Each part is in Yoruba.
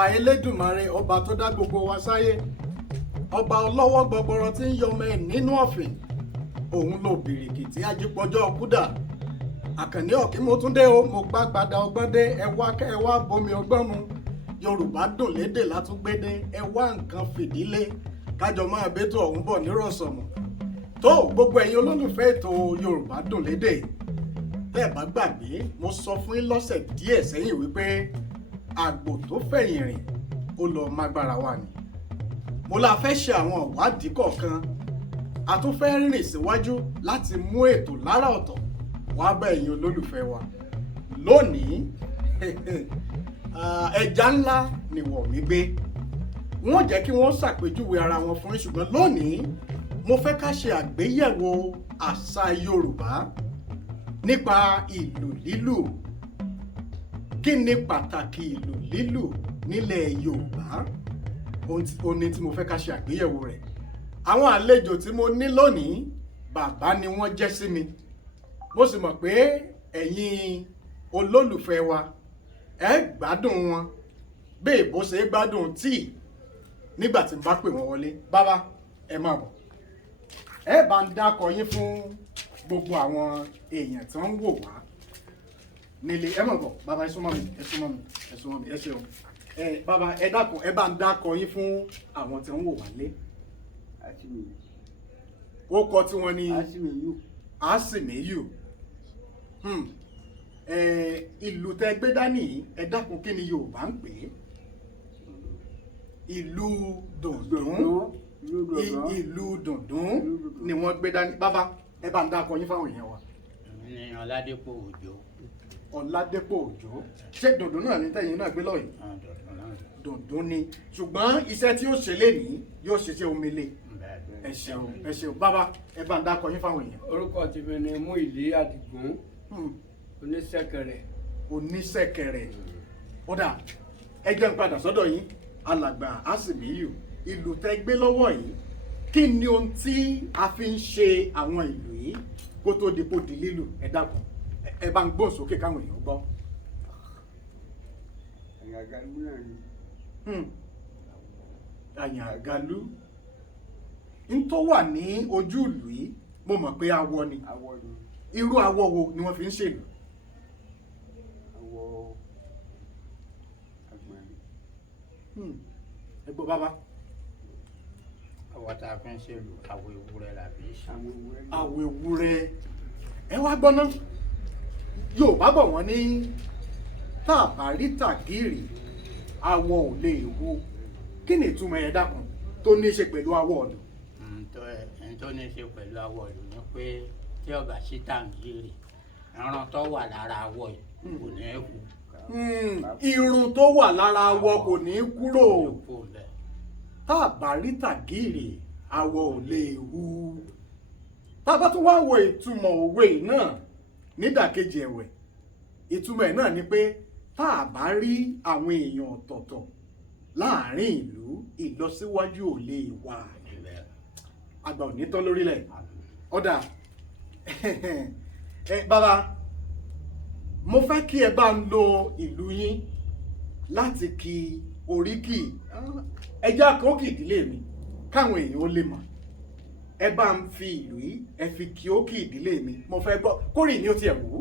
ìbà Elédùmarè ọba tó dá gbogbo wa sáyé, ọba ọlọ́wọ́ gbọgbọrọ tí ń yọmọ ẹ̀ nínú ọ̀fìn, òun ló bìrìkìtì ajípọ̀jọ́ kúdà. Àkànní Ọ̀kímọ́túndé o, mo gbá gbada ọgbọ́n dé, ẹ wá bomi ọgbọ́n mu. Yorùbá dùn lédè látúgbédé, ẹ wá nǹkan fìdílé, kájọ máa bẹ́tò ọ̀hún bọ̀ nírọ̀sọ̀mù. Tó gbogbo ẹ̀yin olólùfẹ́ ètò Yorùbá dùn lédè, tẹ́ ẹ bá gbàgbé, mo sọ fún yín lọ́sẹ̀ díẹ̀ sẹ́yìn wípé àgbò tó fẹ̀yìn rìn ó lọ mágbára wa ni. Mo la fẹ́ ṣe àwọn ìwádìí kọ̀ọ̀kan, a tún fẹ́ rìn síwájú láti mú ètò lára ọ̀tọ̀ wá bá ẹ̀yin olólùfẹ́ wa. Lónìí ẹja ńlá ni wọ̀ mí gbé. Wọ́n jẹ́ kí wọ́n ṣàpèjúwe ara wọn fún yín, ṣùgbọ́n lónìí mo fẹ́ ká ṣe àgbéyẹ̀wò àṣà Yorùbá nípa ìlù lílù. Kí ni pàtàkì ìlù lílù nílẹ̀ Yorùbá? Ohun ni tí mo fẹ́ ká ṣe àgbéyẹ̀wò rẹ̀. Àwọn àlejò tí mo ní lónìí, bàbá ni wọ́n jẹ́ sí mi. Mo sì mọ̀ pé ẹ̀yin olólùfẹ́ wa ẹ gbádùn wọn bí ìbò ṣe gbádùn tíì nígbà tí n bá pè wọ́n wọlé. Bàbá ẹ máa bọ̀, ẹ bá ń dákọ yín fún gbogbo àwọn èèyàn tí wọ́n ń wò wá nílé. Ẹ máa bọ̀ bàbá, ẹ súnmọ́ mi, ẹ súnmọ́ mi, ẹ súnmọ́ mi, ẹ ṣeun. Bàbá ẹ dákun, ẹ bá ń dákọ yín fún àwọn tí wọ́n ń wò wá lé. Ó kọ tí wọ́n ní Àsìmíyù. Ìlú tẹ́ gbé dání, ẹ dákun kí ni Yorùbá ń pè é? Ìlú dùndún. Ìlú dùndún ni wọ́n gbé dání. Bàbá ẹ bá ń dákọ yín fáwọn èèyàn wa. Èmi ni Ọládépò Òjó. Ọládépò Òjó. Ṣé dùndún náà ní tẹ̀yìn náà gbé lọ́yìn? Dùndún ni, ṣùgbọ́n iṣẹ́ tí ó ṣe lénìí yóò ṣiṣẹ́ omele. Ẹ ṣeun, ẹ ṣeun. Bàbá ẹ bá ń dákọ yín fáwọn èèyàn. Orúkọ tèmi ni Múyìlé Àdìgún, oníṣẹ̀kẹ̀rẹ̀. Oníṣẹ̀kẹ̀rẹ̀. Ó dà, ẹ jẹ́ n padà sọ́dọ̀ yín, alàgbà Àsìmíyù. Ìlú tẹ́ gbé lọ́wọ́ yìí, kí ni ohun tí a fi ń ṣe àwọn ìlú yìí kó tó di pò di lílù? Ẹ dákun, ẹ bá ń gbóhùn sókè káwọn èèyàn gbọ́. Àyàngalú náà ni. Àyàngalú. N tó wà ní ojú ìlú yìí, mo mọ̀ pé awọ ni. Awọ ni. Irú awọ wo ni wọ́n fi ń ṣèlú? Awọ àgbọ̀nrín. Ẹ gbọ́ bàbá. Àwọ̀ tá a fi ń ṣèlú àwọ̀ ewúrẹ́ la fi ń ṣe. Àwọ̀ ewúrẹ́. Ẹ wá gbọ́ ná. Yorùbá bọ̀ wọ́n ní tá a bá rí tàgìrì, awọ ò lè wo. Kí ni ìtumọ̀ ẹ dákun tó ní í ṣe pẹ̀lú awọ ọ̀dọ̀? Ẹni tó ní í ṣe pẹ̀lú àwọ̀ ìlú ni pé tí ọ̀gá sí tàǹgìrì, ẹran tó wà lára àwọ̀ yìí kò ní kú. Irun tó wà lára awọ kò ní kúrò. Tá a bá rí tàgìrì, awọ ò lè hu. Tá a bá tún wá wo ìtumọ̀ òwe náà nídàkejì ẹ̀wẹ̀, ìtumọ̀ ẹ̀ náà ni pé tá a bá rí àwọn èèyàn ọ̀tọ̀ọ̀tọ̀ láàrin ìlú, ìlọsíwájú ò lè wà. Àgbà ò ní tán lórílẹ̀. Ọ̀dà bàbá, mo fẹ́ kí ẹ bá ń lo ìlú yín láti kí oríkì. Ẹjẹ́ àkókò ìdílé mi káwọn èèyàn ó lè mọ̀. Ẹ bá ń fi ìlú yìí, ẹ fi kí ó kí ìdílé mi. Mo fẹ́ gbọ́ kórìí ni ó ti ẹ̀ wù ú.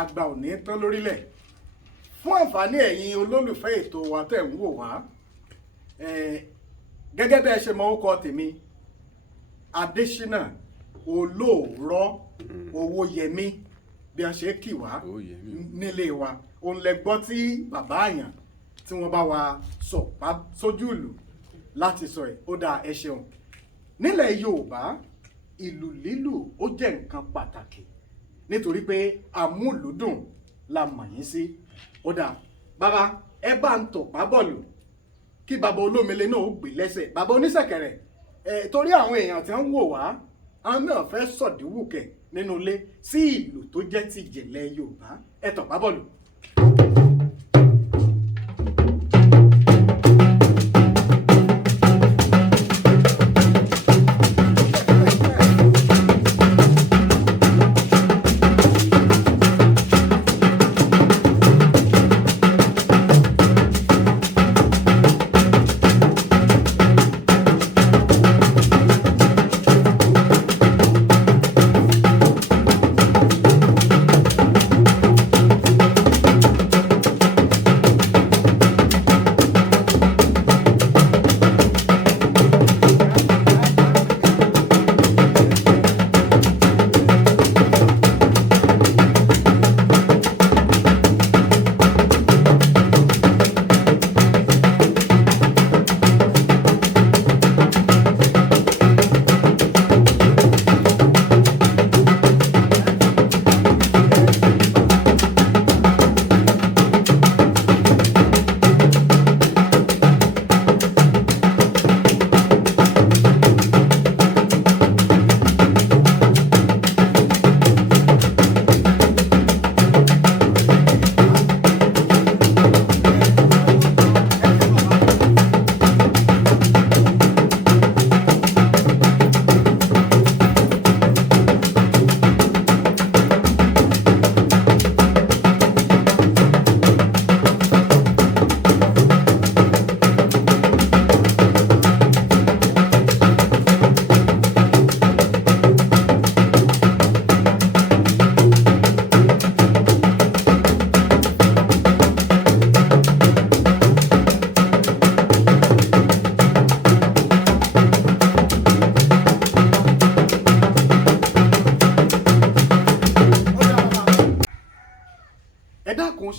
àgbà ò ní tán lórílẹ̀. fún àǹfààní ẹ̀yin olólùfẹ́ ètò wa tẹ̀ ń wò wá gẹ́gẹ́ bẹ́ẹ̀ ṣe mọ orúkọ tèmi Adésínà Olóòrọ́ Owóyẹmí bí a ṣe kì wá nílé wa òun lẹ gbọ́ tí bàbá àyàn tí wọ́n bá wa sọ sójú ìlú láti sọ ẹ̀ ó dáa ẹ ṣeun. Nílẹ̀ Yorùbá ìlù lílù ó jẹ́ nǹkan pàtàkì nítorí pé amúlùúdùn la mọ̀ yín sí. Ó dáa bàbá ẹ bá ń tọ̀pá bọ̀lù kí bàbá olómele náà ó gbé lẹ́sẹ̀ bàbá oníṣẹ̀kẹ̀rẹ̀ torí àwọn èèyàn tí wọ́n ń wò wá àwọn náà fẹ́ sọ̀díwùkẹ̀ nínú ilé sí ìlù tó jẹ́ ti ìjìnlẹ̀ Yorùbá ẹ tọ̀pá bọ̀lù.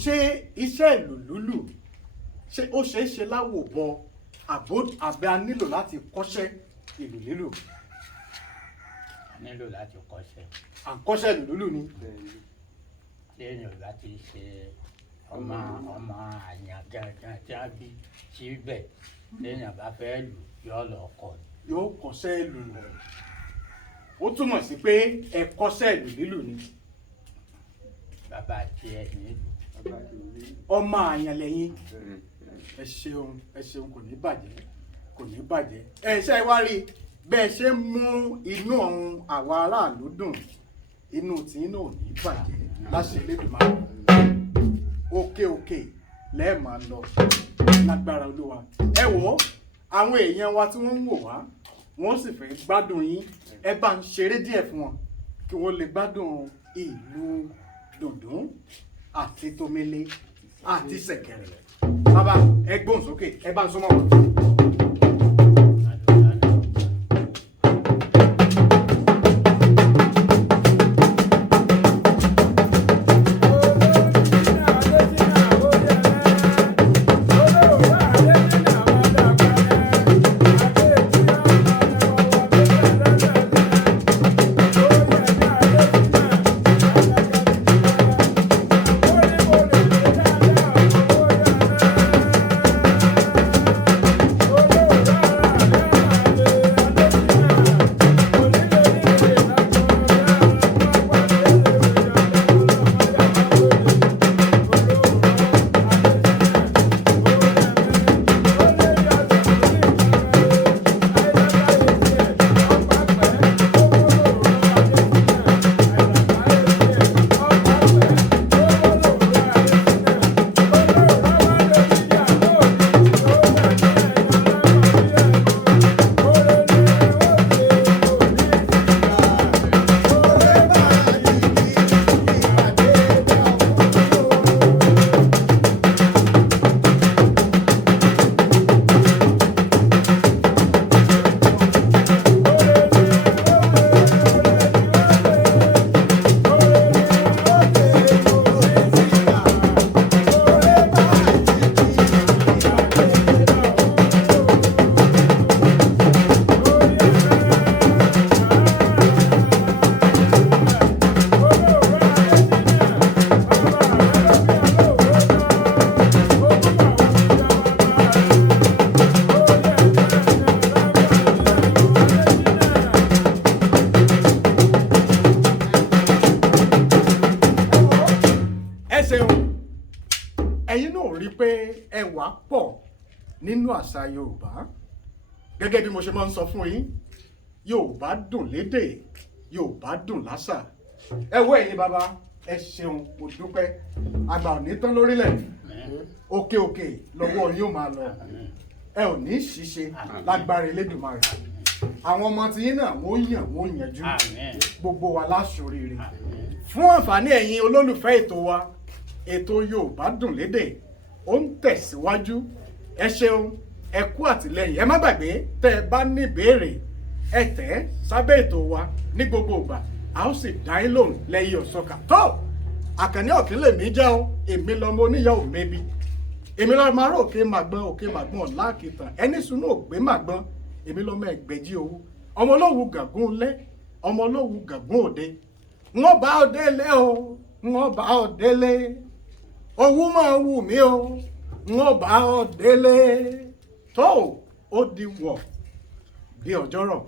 Ṣé iṣẹ́ ìlù lúlù ṣé ó ṣeé ṣe láwòbọ àbí a nílò láti kọ́ṣẹ́ ìlù lílù? A nílò láti kọ́ṣẹ́. À ń kọ́ṣẹ́ ìlù lúlù ni. Tí èèyàn bá ti ṣe ọmọ àyàn gangan tí a bí síbẹ̀ tí èèyàn bá fẹ́ lù yóò lọ kọ́ ni. Yóò kọ́ṣẹ́ ìlù rẹ̀. Ó túmọ̀ sí pé ẹ kọ́ṣẹ́ ìlù lílù ni. Bàbá tiẹ̀ nílùú. Ọmọ àyàn lẹ́yìn. Ẹ ṣeun kò ní bàjẹ́ ẹ ṣe wá rí bẹ́ẹ̀ ṣe mú inú ọ̀hún àwa aráàlú dùn inú tí inú ò ní bàjẹ́ láṣẹ Elédùmarè òkè lẹ́ẹ̀ máa lọ lágbára Olúwa. Ẹ wò àwọn èèyàn wa tí wọ́n ń wò wá wọ́n sì fẹ́ gbádùn yín ẹ bá ń ṣeré díẹ̀ fún wọn kí wọ́n lè gbádùn ìlú dùndún àti tomele àti ṣẹ̀kẹ̀rẹ̀. Bàbá ẹ gbóhùn sókè ẹ bá ń súnmọ́ wọn. ẹwà pọ̀ nínú àṣà Yorùbá gẹ́gẹ́ bí mo ṣe máa ń sọ fún yín Yorùbá dùn lédè Yorùbá dùn láṣà ẹ wo ẹ̀yin bàbá ẹ ṣeun mo dúpẹ́ àgbà ò ní tán lórílẹ̀ òkè òkè lọ́wọ́ yín ó máa lọ ẹ ò ní ṣìṣe lágbára Elédùmarè àwọn ọmọ tí yín náà wọ́n yanjú gbogbo wa láṣoríire fún àǹfààní ẹ̀yin olólùfẹ́ ètò wa ètò Yorùbá dùn lédè ó ń tẹ̀síwájú ẹ ṣeun ẹ kú àtìlẹ́yìn ẹ má gbàgbé tẹ́ ẹ bá ní ìbéèrè ẹ tẹ̀ sábẹ́ ètò wa ní gbogbo ìgbà a ó sì dá yín lóhùn lẹ́yìn ọ̀sọ́kà tó Àkànní Ọ̀kín lèmi jẹ́ o èmi lọmọ oníyàwó mẹ́bi èmi lọ́ọ́ máa rò òkè màgbọ́n ọ̀la àkìtàn ẹni sunú ògbé màgbọ́n èmi lọ́mọ ẹgbẹ̀jì owó ọmọ olówù gàngún lé ọmọ olówù gàngún òde wọ́n bá ọ délé o wọ́n bá ọ délé owó máa wù mí o wọ́n bá ọ délé tó ó di wọ̀ bí ọjọ́rọ̀.